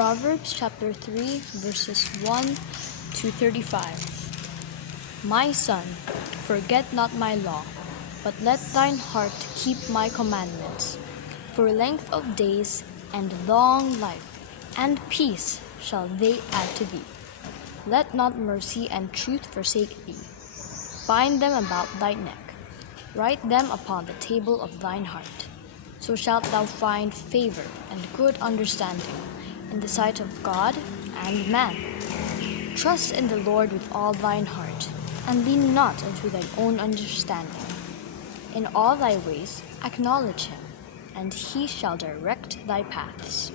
Proverbs chapter 3, verses 1 to 35. My son, forget not my law, but let thine heart keep my commandments. For length of days and long life and peace shall they add to thee. Let not mercy and truth forsake thee. Bind them about thy neck. Write them upon the table of thine heart. So shalt thou find favor and good understanding in the sight of God and man. Trust in the Lord with all thine heart, and lean not unto thine own understanding. In all thy ways acknowledge him, and he shall direct thy paths.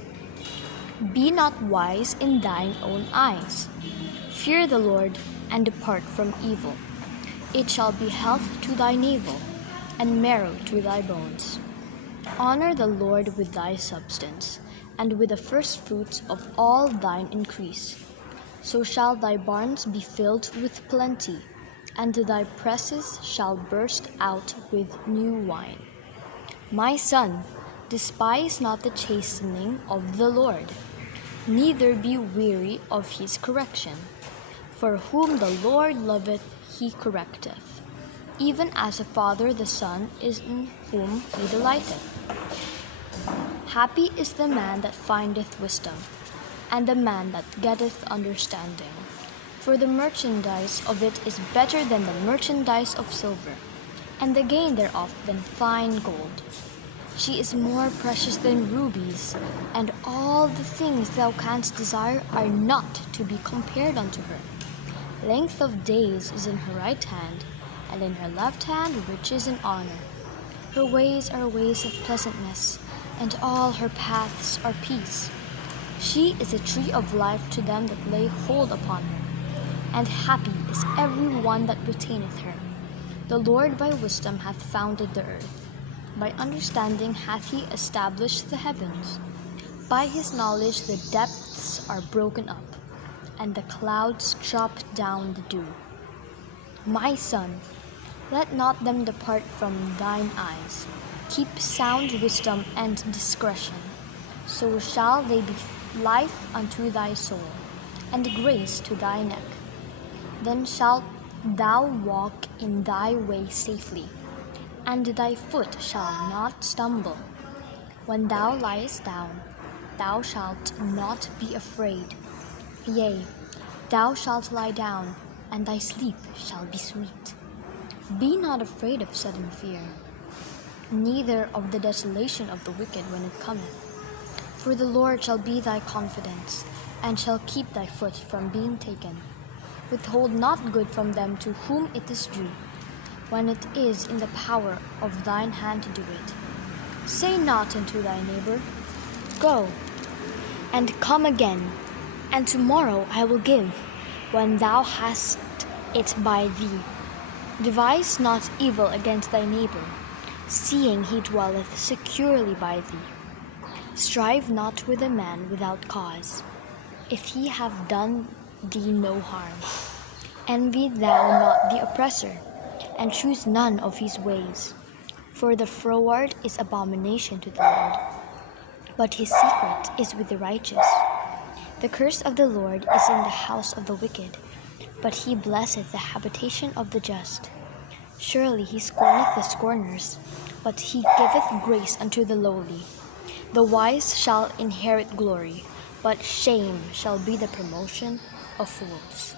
Be not wise in thine own eyes. Fear the Lord, and depart from evil. It shall be health to thy navel, and marrow to thy bones. Honor the Lord with thy substance, and with the firstfruits of all thine increase. So shall thy barns be filled with plenty, and thy presses shall burst out with new wine. My son, despise not the chastening of the Lord, neither be weary of his correction. For whom the Lord loveth, he correcteth, even as a father the son is in whom he delighteth. Happy is the man that findeth wisdom, and the man that getteth understanding. For the merchandise of it is better than the merchandise of silver, and the gain thereof than fine gold. She is more precious than rubies, and all the things thou canst desire are not to be compared unto her. Length of days is in her right hand, and in her left hand riches and honor. Her ways are ways of pleasantness, and all her paths are peace. She is a tree of life to them that lay hold upon her, and happy is every one that retaineth her. The Lord by wisdom hath founded the earth, by understanding hath he established the heavens. By his knowledge the depths are broken up, and the clouds drop down the dew. My son, let not them depart from thine eyes. Keep sound wisdom and discretion, so shall they be life unto thy soul, and grace to thy neck. Then shalt thou walk in thy way safely, and thy foot shall not stumble. When thou liest down, thou shalt not be afraid. Yea, thou shalt lie down, and thy sleep shall be sweet. Be not afraid of sudden fear, neither of the desolation of the wicked when it cometh. For the Lord shall be thy confidence, and shall keep thy foot from being taken. Withhold not good from them to whom it is due, when it is in the power of thine hand to do it. Say not unto thy neighbor, Go, and come again, and tomorrow I will give, when thou hast it by thee. Devise not evil against thy neighbor, seeing he dwelleth securely by thee. Strive not with a man without cause, if he have done thee no harm. Envy thou not the oppressor, and choose none of his ways. For the froward is abomination to the Lord, but his secret is with the righteous. The curse of the Lord is in the house of the wicked, but he blesseth the habitation of the just. Surely he scorneth the scorners, but he giveth grace unto the lowly. The wise shall inherit glory, but shame shall be the promotion of fools.